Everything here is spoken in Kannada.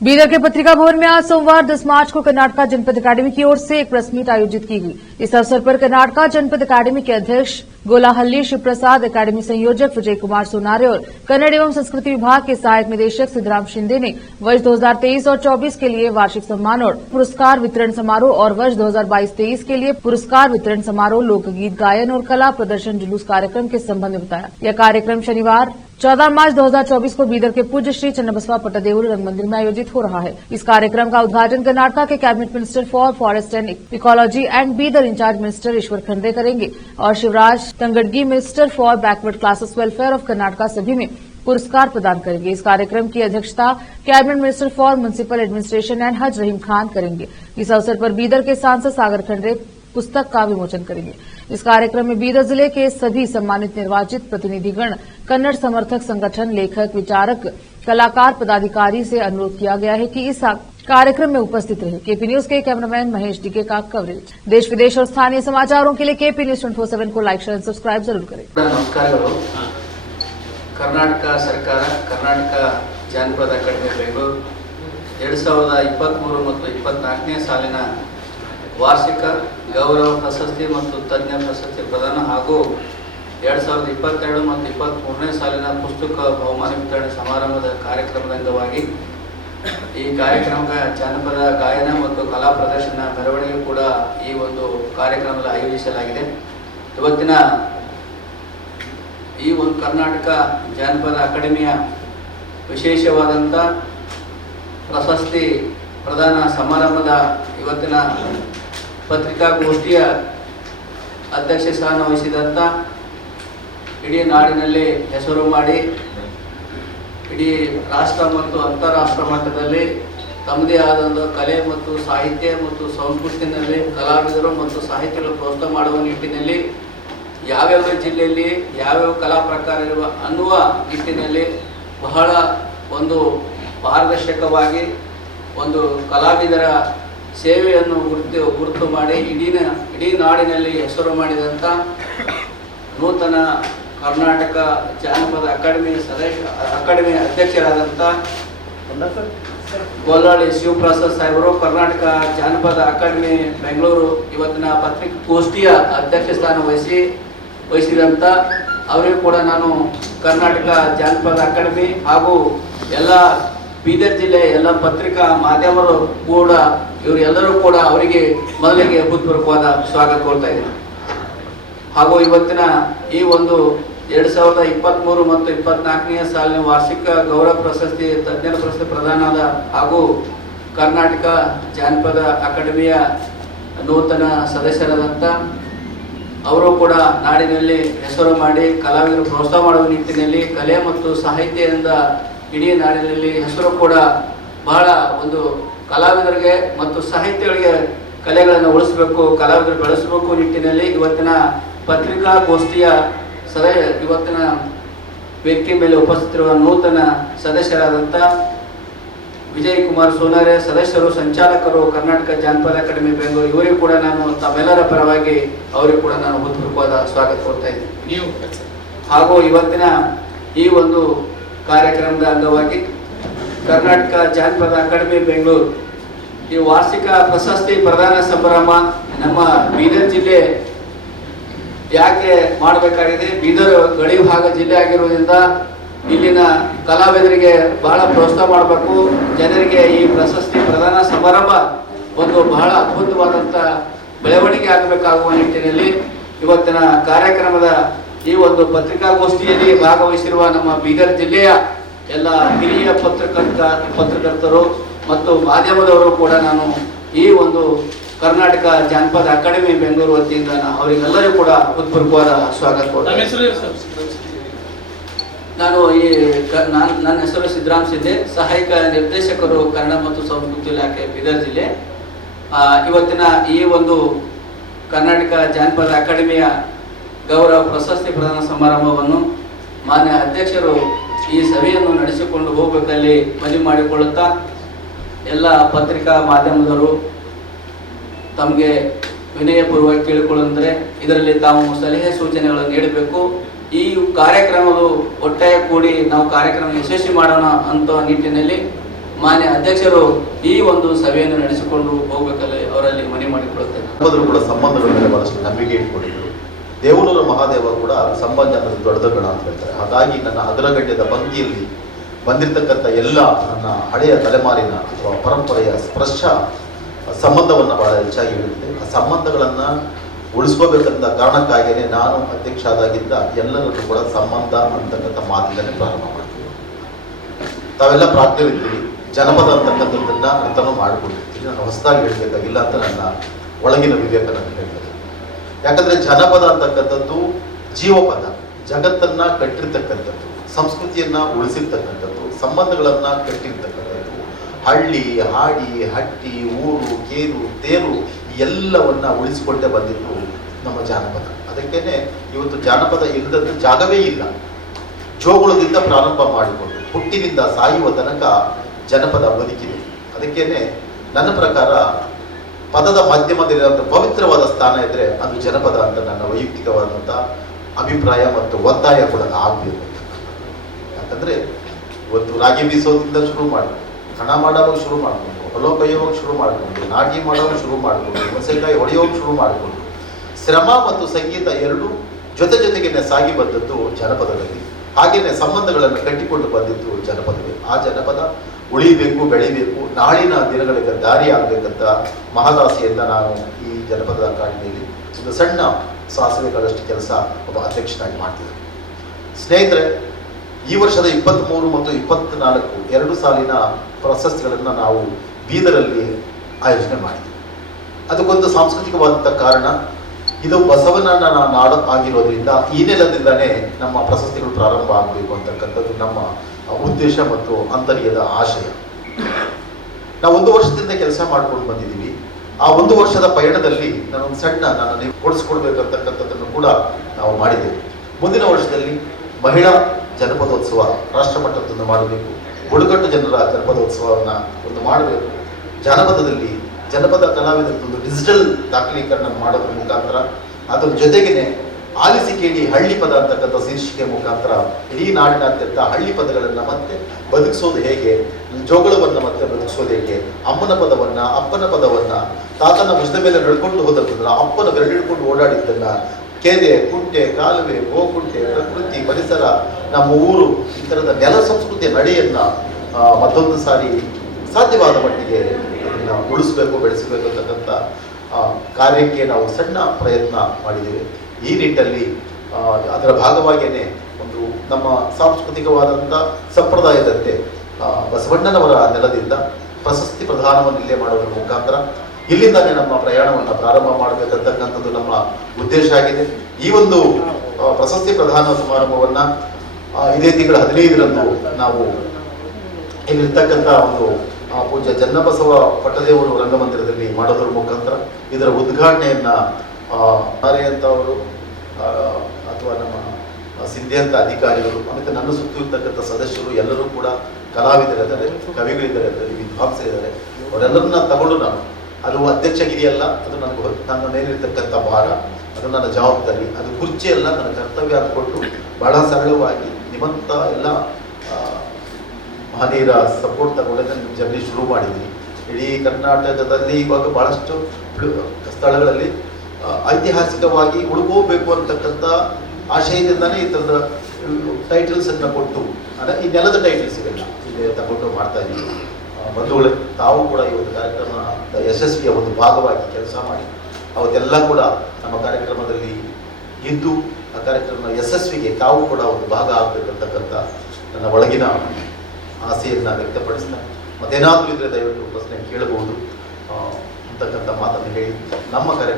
बीदर के पत्रिका भवन में आज सोमवार 10 मार्च को कर्नाटका जनपद अकादमी की ओर से एक प्रेस मीट आयोजित की गई। इस अवसर पर कर्नाटका जनपद अकादमी के अध्यक्ष गोलाहल्ली शिवप्रसाद, अकादमी संयोजक विजय कुमार सोनारे और कन्नड़ एवं संस्कृति विभाग के सहायक निदेशक सिद्धराम शिंदे ने वर्ष 2023 और 24 के लिए वार्षिक सम्मान और पुरस्कार वितरण समारोह और वर्ष 2022-23 के लिए पुरस्कार वितरण समारोह, लोकगीत गायन और कला प्रदर्शन जुलूस कार्यक्रम के संबंध में बताया। यह कार्यक्रम शनिवार 14 मार्च 2024 को बीदर के पूज्य श्री चन्नबसवा पट्टादेवरू रंग मंदिर में आयोजित हो रहा है। इस कार्यक्रम का उद्घाटन कर्नाटका के cabinet minister for forest and ecology and Bidar incharge minister Eshwar Khandre करेंगे और Shivraj Tangadagi, minister for backward classes welfare of Karnataka, सभी में पुरस्कार प्रदान करेंगे। इस कार्यक्रम की अध्यक्षता cabinet minister for municipal administration and Haj Rahim Khan करेंगे। इस अवसर पर बीदर के सांसद सागर खंडे पुस्तक का विमोचन करेंगे। इस कार्यक्रम में बीदर जिले के सभी सम्मानित निर्वाचित प्रतिनिधिगण, कन्नड़ समर्थक संगठन, लेखक, विचारक, कलाकार, पदाधिकारी से अनुरोध किया गया है कि इस कार्यक्रम में उपस्थित रहे। केपी न्यूज के कैमरामैन महेश डीके का कवरेज। देश विदेश और स्थानीय समाचारों के लिए केपी न्यूज 24/7 को लाइक, शेयर, सब्सक्राइब जरूर करें। नमस्कार। कर्नाटक सरकार कर्नाटक जानपद अकादमी बेंगलूರು 2023 ಮತ್ತು 24ನೇ ಸಾಲಿನ ವಾರ್ಷಿಕ ಗೌರವ ಪ್ರಶಸ್ತಿ ಮತ್ತು ತಜ್ಞ ಪ್ರಶಸ್ತಿ ಪ್ರದಾನ ಹಾಗೂ 2022 ಮತ್ತು 23ನೇ ಸಾಲಿನ ಪುಸ್ತಕ ಬಹುಮಾನ ವಿತರಣೆ ಸಮಾರಂಭದ ಕಾರ್ಯಕ್ರಮದ ಅಂಗವಾಗಿ ಈ ಕಾರ್ಯಕ್ರಮದ ಜಾನಪದ ಗಾಯನ ಮತ್ತು ಕಲಾ ಪ್ರದರ್ಶನ ಮೆರವಣಿಗೆ ಕೂಡ ಈ ಒಂದು ಕಾರ್ಯಕ್ರಮದಲ್ಲಿ ಆಯೋಜಿಸಲಾಗಿದೆ। ಇವತ್ತಿನ ಈ ಒಂದು ಕರ್ನಾಟಕ ಜಾನಪದ ಅಕಾಡೆಮಿಯ ವಿಶೇಷವಾದಂಥ ಪ್ರಶಸ್ತಿ ಪ್ರದಾನ ಸಮಾರಂಭದ ಇವತ್ತಿನ ಪತ್ರಿಕಾಗೋಷ್ಠಿಯ ಅಧ್ಯಕ್ಷ ಸ್ಥಾನ ವಹಿಸಿದಂಥ ಇಡೀ ನಾಡಿನಲ್ಲಿ ಹೆಸರು ಮಾಡಿ ಇಡೀ ರಾಷ್ಟ್ರ ಮತ್ತು ಅಂತಾರಾಷ್ಟ್ರ ಮಟ್ಟದಲ್ಲಿ ತಮ್ಮದೇ ಆದಂಥ ಕಲೆ ಮತ್ತು ಸಾಹಿತ್ಯ ಮತ್ತು ಸಂಸ್ಕೃತಿಯಲ್ಲಿ ಕಲಾವಿದರು ಮತ್ತು ಸಾಹಿತ್ಯಗಳು ಪ್ರೋತ್ಸಾಹ ಮಾಡುವ ನಿಟ್ಟಿನಲ್ಲಿ ಯಾವ್ಯಾವ ಜಿಲ್ಲೆಯಲ್ಲಿ ಯಾವ್ಯಾವ ಕಲಾ ಪ್ರಕಾರ ಇರುವ ಅನ್ನುವ ನಿಟ್ಟಿನಲ್ಲಿ ಬಹಳ ಒಂದು ಪಾರದರ್ಶಕವಾಗಿ ಒಂದು ಕಲಾವಿದರ ಸೇವೆಯನ್ನು ಗುರುತು ಮಾಡಿ ಇಡೀ ನಾಡಿನಲ್ಲಿ ಹೆಸರು ಮಾಡಿದಂಥ ನೂತನ ಕರ್ನಾಟಕ ಜಾನಪದ ಅಕಾಡೆಮಿ ಅಧ್ಯಕ್ಷರಾದಂಥ ಗೋಲಾಹಳ್ಳಿ ಶಿವಪ್ರಸಾದ್ ಸಾಹೇಬರು, ಕರ್ನಾಟಕ ಜಾನಪದ ಅಕಾಡೆಮಿ ಬೆಂಗಳೂರು ಇವತ್ತಿನ ಪತ್ರಿಕಾಗೋಷ್ಠಿಯ ಅಧ್ಯಕ್ಷ ಸ್ಥಾನ ವಹಿಸಿದಂಥ ಅವರಿಗೂ ಕೂಡ ನಾನು ಕರ್ನಾಟಕ ಜಾನಪದ ಅಕಾಡೆಮಿ ಹಾಗೂ ಎಲ್ಲ ಬೀದರ್ ಜಿಲ್ಲೆ ಎಲ್ಲ ಪತ್ರಿಕಾ ಮಾಧ್ಯಮರು ಕೂಡ ಇವರೆಲ್ಲರೂ ಕೂಡ ಅವರಿಗೆ ಮೊದಲಿಗೆ ಹೃತ್ಪೂರ್ವಕವಾದ ಸ್ವಾಗತ ಕೋರ್ತಾ ಇದ್ದೀನಿ। ಹಾಗೂ ಇವತ್ತಿನ ಈ ಒಂದು 2023 ಮತ್ತು 24ನೇ ಸಾಲಿನ ವಾರ್ಷಿಕ ಗೌರವ ಪ್ರಶಸ್ತಿ ತಜ್ಞರ ಪ್ರಶಸ್ತಿ ಪ್ರದಾನದ ಹಾಗೂ ಕರ್ನಾಟಕ ಜಾನಪದ ಅಕಾಡೆಮಿಯ ನೂತನ ಸದಸ್ಯರಾದಂಥ ಅವರು ಕೂಡ ನಾಡಿನಲ್ಲಿ ಹೆಸರು ಮಾಡಿ ಕಲಾವಿದರು ಪ್ರೋತ್ಸಾಹ ಮಾಡುವ ನಿಟ್ಟಿನಲ್ಲಿ ಕಲೆ ಮತ್ತು ಸಾಹಿತ್ಯದಿಂದ ಇಡೀ ನಾಡಿನಲ್ಲಿ ಹೆಸರು ಕೂಡ ಬಹಳ ಒಂದು ಕಲಾವಿದರಿಗೆ ಮತ್ತು ಸಾಹಿತ್ಯಗಳಿಗೆ ಕಲೆಗಳನ್ನು ಉಳಿಸಬೇಕು, ಕಲಾವಿದರು ಬೆಳೆಸಬೇಕು ನಿಟ್ಟಿನಲ್ಲಿ ಇವತ್ತಿನ ಪತ್ರಿಕಾಗೋಷ್ಠಿಯ ಇವತ್ತಿನ ವೇದಿಕೆ ಮೇಲೆ ಉಪಸ್ಥಿತಿರುವ ನೂತನ ಸದಸ್ಯರಾದಂಥ ವಿಜಯ್ ಕುಮಾರ್ ಸೋನಾರೆ, ಸದಸ್ಯರು, ಸಂಚಾಲಕರು, ಕರ್ನಾಟಕ ಜಾನಪದ ಅಕಾಡೆಮಿ ಬೆಂಗಳೂರು, ಇವರಿಗೂ ಕೂಡ ನಾನು ತಮ್ಮೆಲ್ಲರ ಪರವಾಗಿ ಅವರಿಗೂ ಕೂಡ ನಾನು ಹೃತ್ಪೂರ್ವಕವಾದ ಸ್ವಾಗತ ಕೋರ್ತಾ ಇದ್ದೀನಿ। ಹಾಗೂ ಇವತ್ತಿನ ಈ ಒಂದು ಕಾರ್ಯಕ್ರಮದ ಅಂಗವಾಗಿ ಕರ್ನಾಟಕ ಜಾನಪದ ಅಕಾಡೆಮಿ ಬೆಂಗಳೂರು ಈ ವಾರ್ಷಿಕ ಪ್ರಶಸ್ತಿ ಪ್ರದಾನ ಸಮಾರಂಭ ನಮ್ಮ ಬೀದರ್ ಜಿಲ್ಲೆ ಯಾಕೆ ಮಾಡಬೇಕಾಗಿದೆ, ಬೀದರ್ ಗಡಿ ಭಾಗ ಜಿಲ್ಲೆ ಆಗಿರುವುದರಿಂದ ಇಲ್ಲಿನ ಕಲಾವಿದರಿಗೆ ಬಹಳ ಪ್ರೋತ್ಸಾಹ ಮಾಡಬೇಕು, ಜನರಿಗೆ ಈ ಪ್ರಶಸ್ತಿ ಪ್ರದಾನ ಸಮಾರಂಭ ಒಂದು ಬಹಳ ಅದ್ಭುತವಾದಂಥ ಬೆಳವಣಿಗೆ ಆಗಬೇಕಾಗುವ ನಿಟ್ಟಿನಲ್ಲಿ ಇವತ್ತಿನ ಕಾರ್ಯಕ್ರಮದ ಈ ಒಂದು ಪತ್ರಿಕಾಗೋಷ್ಠಿಯಲ್ಲಿ ಭಾಗವಹಿಸಿರುವ ನಮ್ಮ ಬೀದರ್ ಜಿಲ್ಲೆಯ ಎಲ್ಲ ಹಿರಿಯ ಪತ್ರಕರ್ತರು ಮತ್ತು ಮಾಧ್ಯಮದವರು ಕೂಡ ನಾನು ಈ ಒಂದು ಕರ್ನಾಟಕ ಜಾನಪದ ಅಕಾಡೆಮಿ ಬೆಂಗಳೂರು ವತಿಯಿಂದ ಅವರಿಗೆಲ್ಲರೂ ಕೂಡ ಹೃತ್ಪೂರ್ವಕವಾದ ಸ್ವಾಗತ ಕೊಡ್ತೇನೆ। ನನ್ನ ಹೆಸರು ಸಿದ್ದರಾಮ್ ಶಿಂದೆ, ಸಹಾಯಕ ನಿರ್ದೇಶಕರು ಕನ್ನಡ ಮತ್ತು ಸಂಸ್ಕೃತಿ ಇಲಾಖೆ ಬೀದರ್ ಜಿಲ್ಲೆ। ಇವತ್ತಿನ ಈ ಒಂದು ಕರ್ನಾಟಕ ಜಾನಪದ ಅಕಾಡೆಮಿಯ ಗೌರವ ಪ್ರಶಸ್ತಿ ಪ್ರದಾನ ಸಮಾರಂಭವನ್ನು ಮಾನ್ಯ ಅಧ್ಯಕ್ಷರು ಈ ಸಭೆಯನ್ನು ನಡೆಸಿಕೊಂಡು ಹೋಗಬೇಕಲ್ಲಿ ಮನವಿ ಮಾಡಿಕೊಳ್ಳುತ್ತಾ ಎಲ್ಲ ಪತ್ರಿಕಾ ಮಾಧ್ಯಮದವರು ತಮಗೆ ವಿನಯಪೂರ್ವಕ ಕೇಳಿಕೊಳ್ಳುವಂದರೆ ಇದರಲ್ಲಿ ತಾವು ಸಲಹೆ ಸೂಚನೆಗಳನ್ನು ನೀಡಬೇಕು। ಈ ಕಾರ್ಯಕ್ರಮದ ಒಟ್ಟಾಗಿ ಕೂಡಿ ನಾವು ಕಾರ್ಯಕ್ರಮ ಯಶಸ್ವಿ ಮಾಡೋಣ ಅಂತ ನಿಟ್ಟಿನಲ್ಲಿ ಮಾನ್ಯ ಅಧ್ಯಕ್ಷರು ಈ ಒಂದು ಸಭೆಯನ್ನು ನಡೆಸಿಕೊಂಡು ಹೋಗಬೇಕಲ್ಲ ಅವರಲ್ಲಿ ಮನವಿ ಮಾಡಿಕೊಳ್ಳುತ್ತೇನೆ. ಜನಪದರು ಕೂಡ ಸಂಬಂಧಗಳ ಮೇಲೆ ಬಹಳಷ್ಟು ನಂಬಿಕೆ ಇಟ್ಕೊಂಡಿದ್ರು. ದೇವನೂರ ಮಹಾದೇವ ಕೂಡ ಸಂಬಂಧ ಅನ್ನೋದು ದೊಡ್ಡ ಗಣ ಅಂತ ಹೇಳ್ತಾರೆ. ಹಾಗಾಗಿ ನನ್ನ ಅಗ್ರಗಣ್ಯದ ಪಂಕ್ತಿಯಲ್ಲಿ ಬಂದಿರತಕ್ಕಂಥ ಎಲ್ಲ ನನ್ನ ಹಳೆಯ ತಲೆಮಾರಿನ ಅಥವಾ ಪರಂಪರೆಯ ಸ್ಪರ್ಶ ಸಂಬಂಧವನ್ನು ಬಹಳ ಹೆಚ್ಚಾಗಿ ಹೇಳಿದೆ. ಆ ಸಂಬಂಧಗಳನ್ನು ಉಳಿಸ್ಕೋಬೇಕಂತ ಕಾರಣಕ್ಕಾಗಿಯೇ ನಾನು ಅಧ್ಯಕ್ಷ ಆದಾಗಿದ್ದ ಎಲ್ಲರಲ್ಲೂ ಕೂಡ ಸಂಬಂಧ ಅಂತಕ್ಕಂಥ ಮಾತಿಂದಲೇ ಪ್ರಾರಂಭ ಮಾಡ್ತೀವಿ. ತಾವೆಲ್ಲ ಪ್ರಾಜ್ಞರಿದ್ದೀರಿ, ಜನಪದ ಅಂತಕ್ಕಂಥದ್ದನ್ನ ಅರ್ಥನೂ ಮಾಡಿಕೊಂಡಿರ್ತೀವಿ. ನಾನು ಹೊಸದಾಗಿ ಹೇಳಬೇಕಾಗಿಲ್ಲ ಅಂತ ನನ್ನ ಒಳಗಿನ ವಿವೇಕ ನನಗೆ ಹೇಳ್ತದೆ. ಯಾಕಂದರೆ ಜನಪದ ಅಂತಕ್ಕಂಥದ್ದು ಜೀವಪದ, ಜಗತ್ತನ್ನು ಕಟ್ಟಿರ್ತಕ್ಕಂಥದ್ದು, ಸಂಸ್ಕೃತಿಯನ್ನು ಉಳಿಸಿರ್ತಕ್ಕಂಥದ್ದು, ಸಂಬಂಧಗಳನ್ನು ಕಟ್ಟಿರ್ತಕ್ಕಂಥದ್ದು, ಹಳ್ಳಿ ಹಾಡಿ ಹಟ್ಟಿ ಊರು ಕೇರು ತೇರು ಎಲ್ಲವನ್ನ ಉಳಿಸಿಕೊಂಡೇ ಬಂದಿತ್ತು ನಮ್ಮ ಜಾನಪದ. ಅದಕ್ಕೇನೆ ಇವತ್ತು ಜಾನಪದ ಇಲ್ಲದಂತ ಜಾಗವೇ ಇಲ್ಲ. ಜೋಗುಳದಿಂದ ಪ್ರಾರಂಭ ಮಾಡಿಕೊಂಡು ಹುಟ್ಟಿನಿಂದ ಸಾಯುವ ತನಕ ಜನಪದ ಬದುಕಿದೆ. ಅದಕ್ಕೇನೆ ನನ್ನ ಪ್ರಕಾರ ಪದದ ಮಾಧ್ಯಮದಲ್ಲಿರುವಂಥ ಪವಿತ್ರವಾದ ಸ್ಥಾನ ಇದ್ದರೆ ಅದು ಜನಪದ ಅಂತ ನನ್ನ ವೈಯಕ್ತಿಕವಾದಂಥ ಅಭಿಪ್ರಾಯ ಮತ್ತು ಒತ್ತಾಯ ಕೂಡ ಆಗಬೇಕು. ಯಾಕಂದರೆ ಇವತ್ತು ರಾಗಿ ಬೀಸೋದ್ರಿಂದ ಶುರು ಮಾಡಿಕೊಂಡು, ಕಣ ಮಾಡೋವಾಗ ಶುರು ಮಾಡಿಕೊಂಡು, ಹೊಲ ಕೊಯ್ಯೋವಾಗ ಶುರು ಮಾಡಿಕೊಂಡು, ನಾಟಿ ಮಾಡೋವಾಗ ಶುರು ಮಾಡಿಕೊಂಡು, ಮಸೆಕಾಯಿ ಹೊಡೆಯೋವಾಗ ಶುರು ಮಾಡಿಕೊಂಡು, ಶ್ರಮ ಮತ್ತು ಸಂಗೀತ ಎರಡೂ ಜೊತೆಗೆ ಸಾಗಿ ಬಂದದ್ದು ಜನಪದದಲ್ಲಿ. ಹಾಗೆಯೇ ಸಂಬಂಧಗಳನ್ನು ಕಟ್ಟಿಕೊಂಡು ಬಂದಿದ್ದು ಜನಪದವೇ. ಆ ಜನಪದ ಉಳಿಬೇಕು, ಬೆಳಿಬೇಕು, ನಾಳಿನ ದಿನಗಳಿಗೆ ದಾರಿ ಆಗಬೇಕಂತ ಮಹದಾಸೆಯಿಂದ ನಾನು ಈ ಜನಪದ ಅಕಾಡೆಮಿಯಲ್ಲಿ ಒಂದು ಸಣ್ಣ ಸಾಸಿವೆಗಳಷ್ಟು ಕೆಲಸ ಒಬ್ಬ ಅಧ್ಯಕ್ಷನಾಗಿ ಮಾಡ್ತಿದ್ದೆ. ಸ್ನೇಹಿತರೆ, ಈ ವರ್ಷದ 23 ಮತ್ತು 24 2 ಸಾಲಿನ ಪ್ರಶಸ್ತಿಗಳನ್ನು ನಾವು ಬೀದರಲ್ಲಿ ಆಯೋಜನೆ ಮಾಡಿದ್ವಿ. ಅದಕ್ಕೊಂದು ಸಾಂಸ್ಕೃತಿಕವಾದಂಥ ಕಾರಣ, ಇದು ಬಸವನ ನಾಡು ಆಗಿರೋದ್ರಿಂದ ಈ ನೆಲದಿಂದಲೇ ನಮ್ಮ ಪ್ರಶಸ್ತಿಗಳು ಪ್ರಾರಂಭ ಆಗಬೇಕು ಅಂತಕ್ಕಂಥದ್ದು ನಮ್ಮ ಉದ್ದೇಶ ಮತ್ತು ಆಂತರ್ಯದ ಆಶಯ. ನಾವು 1 ವರ್ಷದಿಂದ ಕೆಲಸ ಮಾಡ್ಕೊಂಡು ಬಂದಿದ್ದೀವಿ. ಆ 1 ವರ್ಷದ ಪಯಣದಲ್ಲಿ ನಾನೊಂದು ಸಣ್ಣ ನನ್ನನ್ನು ಓಡಿಸ್ಕೊಡ್ಬೇಕಂತಕ್ಕಂಥದ್ದನ್ನು ಕೂಡ ನಾವು ಮಾಡಿದ್ದೇವೆ. ಮುಂದಿನ ವರ್ಷದಲ್ಲಿ ಮಹಿಳಾ ಜನಪದೋತ್ಸವ ರಾಷ್ಟ್ರಮಟ್ಟದನ್ನು ಮಾಡಬೇಕು, ಬುಡಕಟ್ಟು ಜನರ ಜನಪದೋತ್ಸವವನ್ನು ಒಂದು ಮಾಡಬೇಕು. ಜಾನಪದದಲ್ಲಿ ಜನಪದ ಕಲಾವಿದರದ್ದು ಡಿಜಿಟಲ್ ದಾಖಲೀಕರಣ ಮಾಡೋದ್ರ ಮುಖಾಂತರ, ಅದರ ಜೊತೆಗೇನೆ ಆಲಿಸಿ ಕೇಳಿ ಹಳ್ಳಿ ಪದ ಅಂತಕ್ಕಂಥ ಶೀರ್ಷಿಕೆ ಮುಖಾಂತರ ಇಡೀ ನಾಡಿನಾದ್ಯಂತ ಹಳ್ಳಿ ಪದಗಳನ್ನು ಮತ್ತೆ ಬದುಕಿಸೋದು ಹೇಗೆ, ಜೋಗಳವನ್ನು ಮತ್ತೆ ಬದುಕಿಸೋದು ಹೇಗೆ, ಅಮ್ಮನ ಪದವನ್ನು, ಅಪ್ಪನ ಪದವನ್ನು, ತಾತನ ಭುಜದ ಮೇಲೆ ನಡ್ಕೊಂಡು ಹೋದದ್ದನ್ನು, ಅಪ್ಪನ ಬೆರಳಿಡ್ಕೊಂಡು ಓಡಾಡಿದ್ದನ್ನು, ಕೆರೆ, ಕುಂಟೆ, ಕಾಲುವೆ, ಗೋಕುಂಟೆ, ಪ್ರಕೃತಿ, ಪರಿಸರ, ನಮ್ಮ ಊರು, ಈ ಥರದ ನೆಲ ಸಂಸ್ಕೃತಿಯ ನಡೆಯನ್ನು ಮತ್ತೊಂದು ಸಾರಿ ಸಾಧ್ಯವಾದ ಮಟ್ಟಿಗೆ ಅದನ್ನು ಉಳಿಸ್ಬೇಕು, ಬೆಳೆಸಬೇಕು ಅಂತಕ್ಕಂಥ ಕಾರ್ಯಕ್ಕೆ ನಾವು ಸಣ್ಣ ಪ್ರಯತ್ನ ಮಾಡಿದ್ದೇವೆ. ಈ ನಿಟ್ಟಲ್ಲಿ ಅದರ ಭಾಗವಾಗಿಯೇ ಒಂದು ನಮ್ಮ ಸಾಂಸ್ಕೃತಿಕವಾದಂಥ ಸಂಪ್ರದಾಯದಂತೆ ಬಸವಣ್ಣನವರ ನೆಲದಿಂದ ಪ್ರಶಸ್ತಿ ಪ್ರದಾನವನ್ನು ಇಲ್ಲೇ ಮಾಡೋದ್ರ ಮುಖಾಂತರ ಇಲ್ಲಿಂದಾನೇ ನಮ್ಮ ಪ್ರಯಾಣವನ್ನು ಪ್ರಾರಂಭ ಮಾಡಬೇಕಂತಕ್ಕಂಥದ್ದು ನಮ್ಮ ಉದ್ದೇಶ ಆಗಿದೆ. ಈ ಒಂದು ಪ್ರಶಸ್ತಿ ಪ್ರದಾನ ಸಮಾರಂಭವನ್ನು ಇದೇ ತಿಂಗಳ 15ರಂದು ನಾವು ಇಲ್ಲಿರ್ತಕ್ಕಂಥ ಒಂದು ಪೂಜ್ಯ ಜನ್ನಬಸವ ಪಟ್ಟದೇವರು ರಂಗಮಂದಿರದಲ್ಲಿ ಮಾಡೋದ್ರ ಮುಖಾಂತರ ಇದರ ಉದ್ಘಾಟನೆಯನ್ನು ಅಂತವರು ಅಥವಾ ನಮ್ಮ ಸಿದ್ಧಾಂತ ಅಧಿಕಾರಿಗಳು ಮತ್ತು ನನ್ನ ಸುತ್ತ ಇರ್ತಕ್ಕಂಥ ಸದಸ್ಯರು ಎಲ್ಲರೂ ಕೂಡ ಕಲಾವಿದರಿದ್ದಾರೆ, ಕವಿಗಳಿದ್ದಾರೆ, ವಿದ್ವಾಂಸರಿದ್ದಾರೆ. ಅವರೆಲ್ಲರನ್ನ ತಗೊಂಡು ನಾನು, ಅದು ಅಧ್ಯಕ್ಷಗಿರಿಯಲ್ಲ, ಅದು ನನ್ನ ಮೇಲಿರ್ತಕ್ಕಂಥ ಭಾರ, ಅದು ನನ್ನ ಜವಾಬ್ದಾರಿ, ಅದು ಕುರ್ಚಿ ಅಲ್ಲ, ನನ್ನ ಕರ್ತವ್ಯ ಅಂದ್ಕೊಟ್ಟು ಬಹಳ ಸರಳವಾಗಿ ನಿಮ್ಮಂಥ ಎಲ್ಲ ಮಹನೀಯರ ಸಪೋರ್ಟ್ ತಗೊಂಡೆ ನನ್ನ ಜರ್ನಿ ಶುರು ಮಾಡಿದ್ದೀನಿ. ಇಡೀ ಕರ್ನಾಟಕದಲ್ಲಿ ಇವಾಗ ಭಾಳಷ್ಟು ಸ್ಥಳಗಳಲ್ಲಿ ಐತಿಹಾಸಿಕವಾಗಿ ಉಳ್ಕೋಬೇಕು ಅಂತಕ್ಕಂಥ ಆಶಯದಿಂದಾನೇ ಈ ಥರದ ಟೈಟಲ್ಸನ್ನು ಕೊಟ್ಟು, ಅಂದರೆ ಈ ನೆಲದ ಟೈಟಲ್ಸ್ ಇವೆಲ್ಲ ಇಲ್ಲಿ ತಗೊಂಡು ಮಾಡ್ತಾ ಇದ್ದೀವಿ. ಬಂಧುಗಳೇ, ತಾವು ಕೂಡ ಈ ಒಂದು ಕಾರ್ಯಕ್ರಮ ಯಶಸ್ವಿಯ ಒಂದು ಭಾಗವಾಗಿ ಕೆಲಸ ಮಾಡಿ ಅವತ್ತೆಲ್ಲ ಕೂಡ ನಮ್ಮ ಕಾರ್ಯಕ್ರಮದಲ್ಲಿ ಇದ್ದು ಆ ಕಾರ್ಯಕ್ರಮ ಯಶಸ್ವಿಗೆ ತಾವು ಕೂಡ ಒಂದು ಭಾಗ ಆಗಬೇಕಂತಕ್ಕಂಥ ನನ್ನ ಒಳಗಿನ ಆಸೆಯನ್ನು ವ್ಯಕ್ತಪಡಿಸ್ತಾ, ಮತ್ತೇನಾದರೂ ಇದ್ದರೆ ದಯವಿಟ್ಟು ಪ್ರಶ್ನೆ ಕೇಳಬಹುದು ಅಂತಕ್ಕಂಥ ಮಾತನ್ನು ಹೇಳಿ ನಮ್ಮ ಕಾರ್ಯಕ್ರಮ